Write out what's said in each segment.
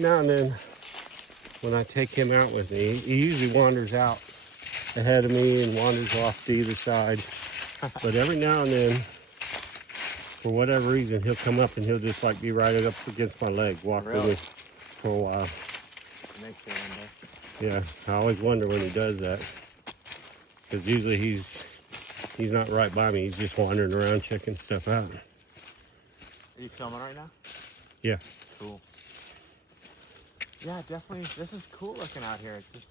Now and then, when I take him out with me, he usually wanders out ahead of me and wanders off to either side. But every now and then, for whatever reason, he'll come up and he'll just like be right up against my leg, walk with me for a while. Yeah, I always wonder when he does that, because usually he's not right by me. He's just wandering around checking stuff out. Are you filming right now? Yeah. Cool. Yeah, definitely. This is cool looking out here. It's just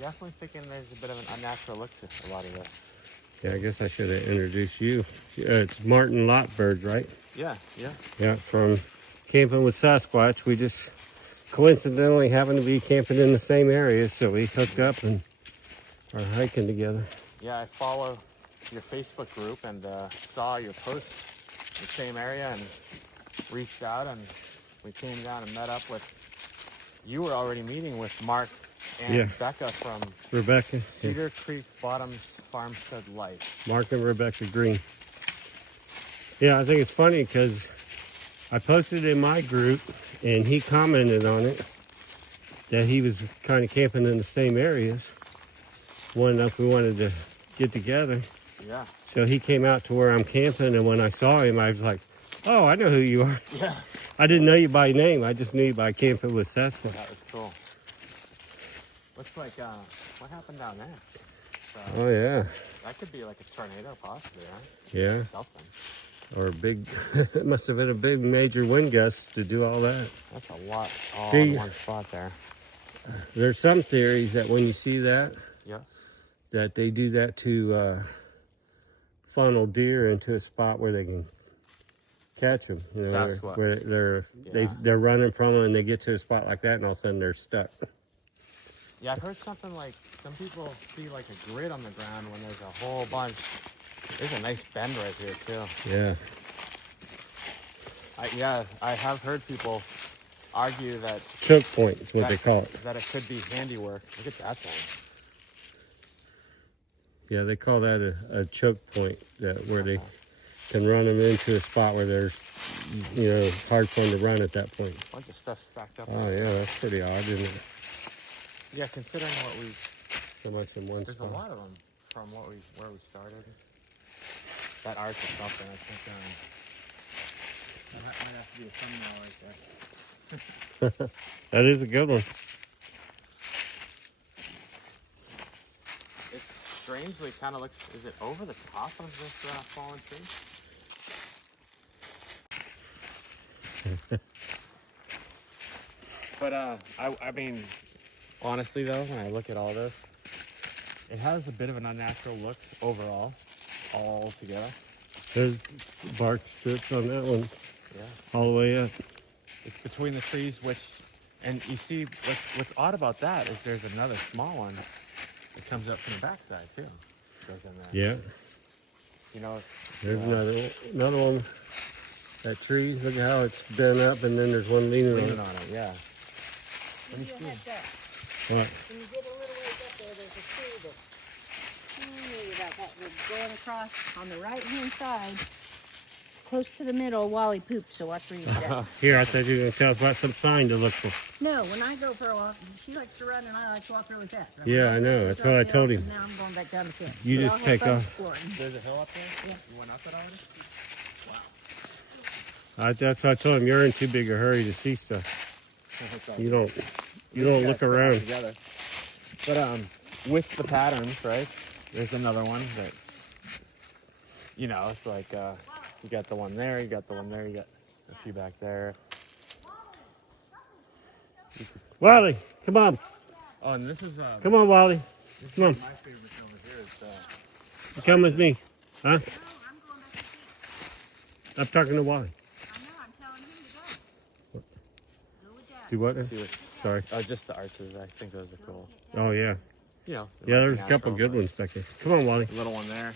definitely thinking there's a bit of an unnatural look to a lot of this. Yeah, I guess I should have introduced you. It's Martin Lotberg, right? Yeah, yeah. Yeah, from Camping with Sasquatch. We just coincidentally happen to be camping in the same area, so we hooked up and are hiking together. Yeah, I follow your Facebook group and saw your post in the same area and reached out, and we came down and met up with, you were already meeting with Mark and Becca from Rebecca. Cedar Creek Bottoms Farmstead Life. Mark and Rebecca Green. Yeah, I think it's funny because I posted in my group and he commented on it that he was kind of camping in the same areas. Wanted if we wanted to get together. Yeah. So he came out to where I'm camping, and when I saw him, I was like, oh, I know who you are. Yeah. I didn't know you by name. I just knew you by Camping with Sasquatch. That was cool. Looks like, what happened down there? Oh, yeah. That could be like a tornado possibly, right? Yeah. Something. Or a big, it must have been a big major wind gust to do all that. That's a lot all in one spot there. There's some theories that when you see that, yeah, that they do that to funnel deer into a spot where they can catch them. You know, where they're running from them and they get to a spot like that and all of a sudden they're stuck. Yeah, I've heard something like some people see like a grid on the ground when there's a whole bunch. There's a nice bend right here too. Yeah. I have heard people argue that choke point is what they call it. That it could be handiwork. Look at that thing. Yeah, they call that a choke point, where they can run them into a spot where there's, hard for them to run at that point. A bunch of stuff stacked up. Oh, yeah, that's pretty odd, isn't it? Yeah, considering what we... So much in one There's spot. a lot of them from where we started. That arch is something, I think. That might have to be a thumbnail right there. That is a good one. It strangely kind of looks... Is it over the top of this fallen tree? But, I mean, honestly, though, when I look at all this, it has a bit of an unnatural look overall, all together. There's bark strips on that one. Yeah. All the way up. It's between the trees, and you see, what's odd about that is there's another small one that comes up from the backside, too. Goes in there. Yeah. You know, there's another one. That tree, look at how it's bent up, and then there's one leaning on it. Yeah. Let me see. What? When you get a little ways up there, there's a tree that's going across on the right-hand side, close to the middle while he poops, so watch where you step. Here, I thought you were going to tell us about some sign to look for. No, when I go for a walk, she likes to run and I like to walk really fast. Yeah, I know. That's what I told him. Now I'm going back down the hill. You just take off. There's a hill up there? Yeah. You went up it already? Wow. That's what I told him. You're in too big a hurry to see stuff. You don't look around. Together. But with the patterns, right? There's another one that, it's like you got the one there, you got the one there, you got a few back there. Wally, come on. Oh, and this is come on, Wally. Come on. My favorite over here is come with me, huh? No, I'm going back to see. I'm talking to Wally. I know, I'm telling him to go. Go with that. Do what? Sorry. Oh, just the arches. I think those are cool. Oh, yeah. Yeah, there's a couple good ones back there. Come on, Wally. Little one there.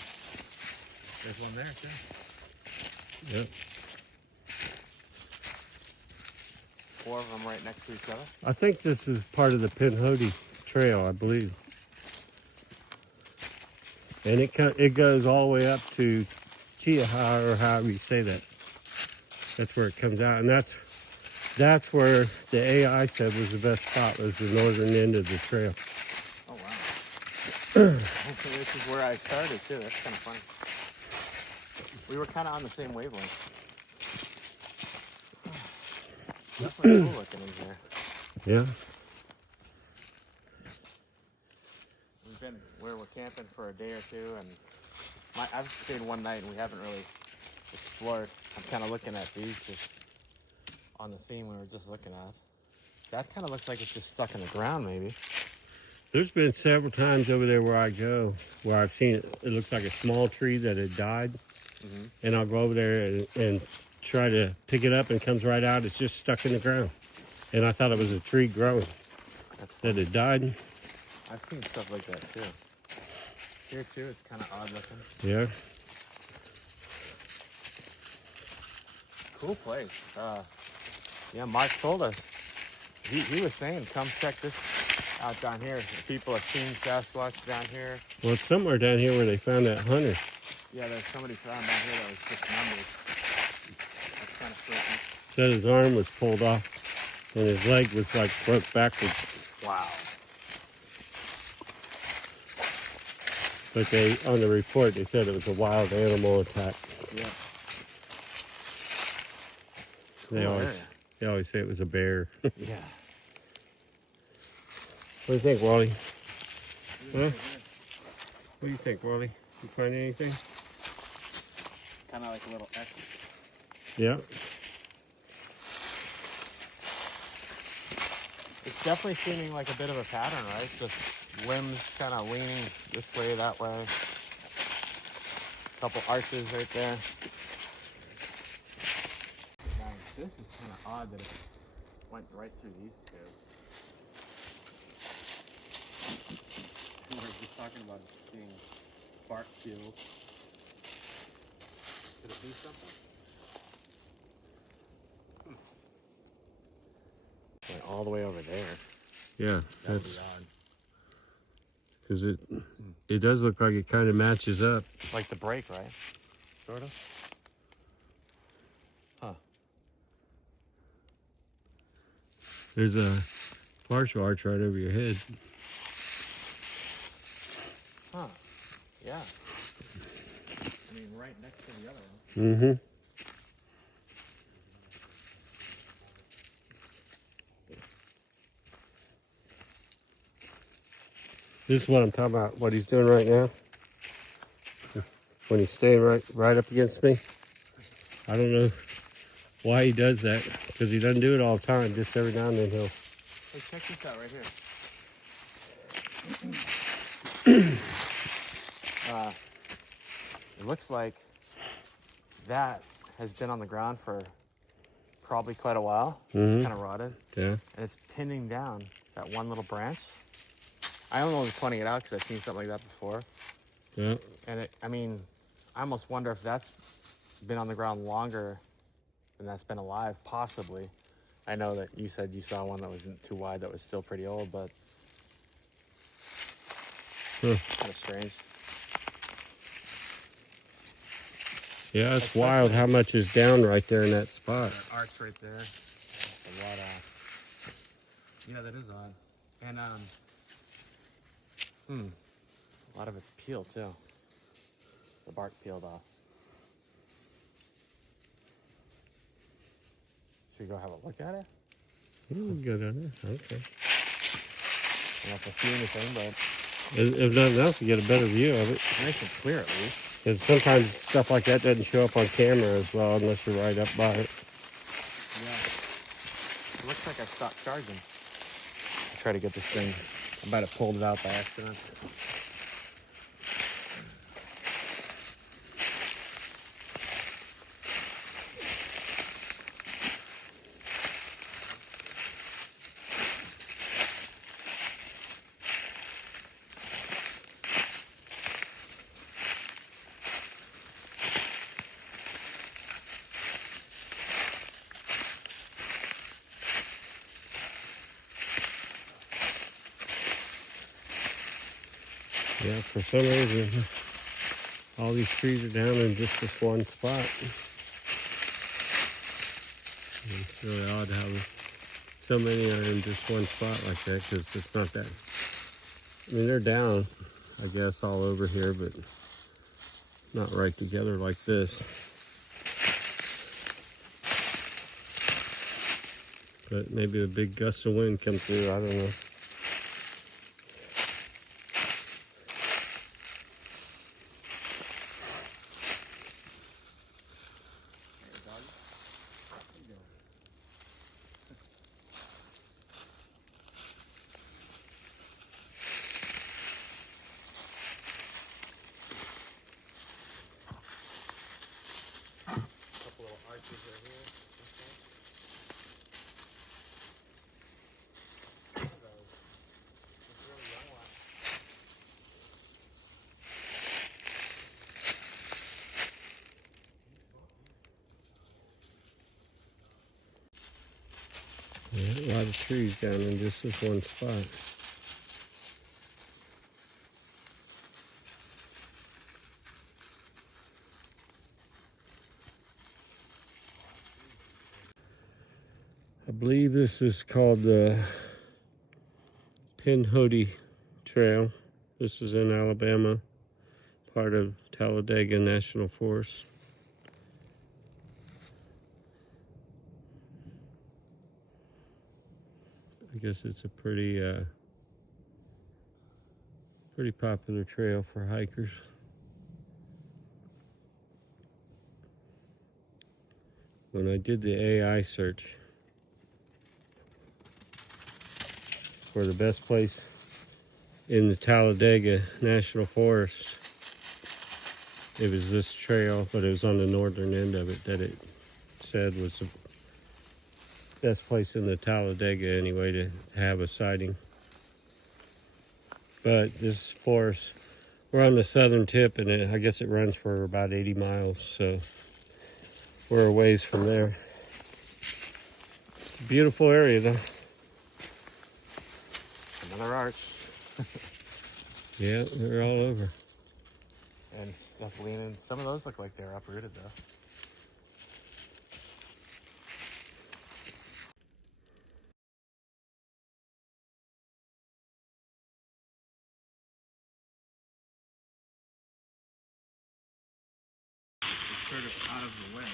There's one there, too. Yep. 4 of them right next to each other. I think this is part of the Pinhoti Trail, I believe. And it goes all the way up to Chiaha, or however you say that. That's where it comes out, and that's where the AI said was the best spot, was the northern end of the trail. Oh, wow. Hopefully this is where I started, too. That's kind of funny. We were kind of on the same wavelength. Definitely cool looking in here. Yeah. We've been where we're camping for a day or two, and I've stayed one night, and we haven't really explored. I'm kind of looking at these just on the theme we were just looking at. That kind of looks like it's just stuck in the ground, maybe. There's been several times over there where I go where I've seen it looks like a small tree that had died, and I'll go over there and try to pick it up, and it comes right out. It's just stuck in the ground, and I thought it was a tree growing that had died. I've seen stuff like that too. Here too, it's kind of odd looking. Yeah. Cool place. Yeah, Mark told us. He was saying, come check this out down here. People have seen Sasquatch down here. Well, it's somewhere down here where they found that hunter. Yeah, there's somebody found down here that was just numbers. That's kind of freaky. Said his arm was pulled off, and his leg was like broke backwards. Wow. But on the report, they said it was a wild animal attack. Yeah. They always say it was a bear. Yeah. What do you think, Wally? Huh? What do you think, Wally? You find anything? Kind of like a little X. Yeah. It's definitely seeming like a bit of a pattern, right? Just limbs kind of leaning this way, that way. A couple arches right there. Now, this is kind of odd that it went right through these two. We were just talking about seeing bark peels. Could it be something? Went all the way over there. Yeah, That would that's be odd. because it does look like it kind of matches up. Like the break, right? Sort of. Huh. There's a partial arch right over your head. Huh. Yeah. I mean, right next to the other one. Mm-hmm. This is what I'm talking about, what he's doing right now. When he's staying right up against me. I don't know why he does that, because he doesn't do it all the time. Just every now and then he'll... Hey, check this out right here. It looks like that has been on the ground for probably quite a while. It's kind of rotted. Yeah. And it's pinning down that one little branch. I don't know if pointing it out because I've seen something like that before. Yeah. And I mean, I almost wonder if that's been on the ground longer than that's been alive, possibly. I know that you said you saw one that wasn't too wide that was still pretty old, but kind of strange. Yeah, it's wild how much is down right there in that spot. That arch right there. That's a lot off. Yeah, that is odd. And a lot of it's peeled too. The bark peeled off. Should we go have a look at it? Good on it. Okay. I don't know if I see anything, but If nothing else, you get a better view of it. nice and clear at least. Because sometimes stuff like that doesn't show up on camera as well unless you're right up by it. Yeah. It looks like I stopped charging. I try to get this thing. I might have pulled it out by accident. Yeah, for some reason, all these trees are down in just this one spot. It's really odd how so many are in just one spot like that, because it's not that. I mean, they're down, I guess, all over here, but not right together like this. But maybe a big gust of wind come through, I don't know. Couple little arches right here. Yeah, a lot of trees down in just this one spot. I believe this is called the Pinhoti Trail. This is in Alabama, part of Taladega National Forest. I guess it's a pretty popular trail for hikers. When I did the AI search for the best place in the Taladega National Forest, it was this trail, but it was on the northern end of it that it said was the best place in the Taladega anyway to have a sighting. But this forest, we're on the southern tip, and I guess it runs for about 80 miles, so we're a ways from there. Beautiful area though. Another arch. Yeah, they're all over. And stuff leaning. Some of those look like they're uprooted though. It's sort of out of the way.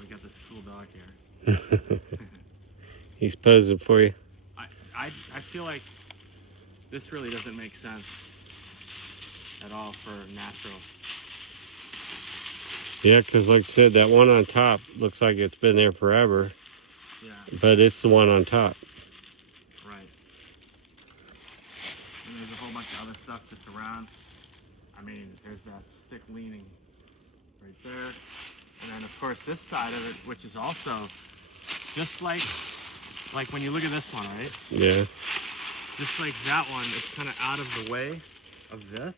We got this cool dog here. He's posing for you. I feel like this really doesn't make sense at all for natural. Yeah, because like I said, that one on top looks like it's been there forever, Yeah, but it's the one on top. right. And there's a whole bunch of other stuff just around. I mean, there's that stick leaning right there. And then of course this side of it, which is also just like when you look at this one, right? Yeah. Just like that one, it's kind of out of the way of this.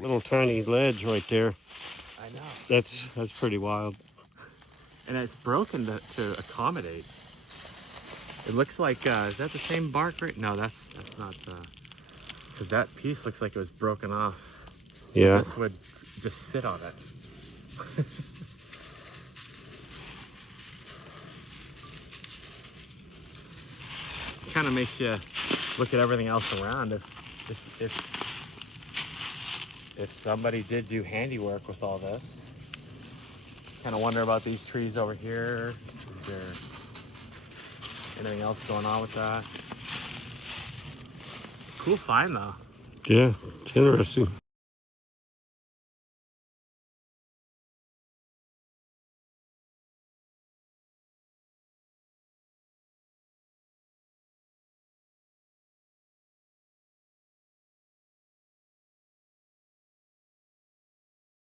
little tiny ledge right there. I know. That's pretty wild. And it's broken to accommodate. It looks like, is that the same bark right? No, that's not the, because that piece looks like it was broken off. So Yeah. this would just sit on it. Kind of makes you look at everything else around. If somebody did do handiwork with all this, kind of wonder about these trees over here. Is there anything else going on with that? Cool find though. Yeah, it's interesting.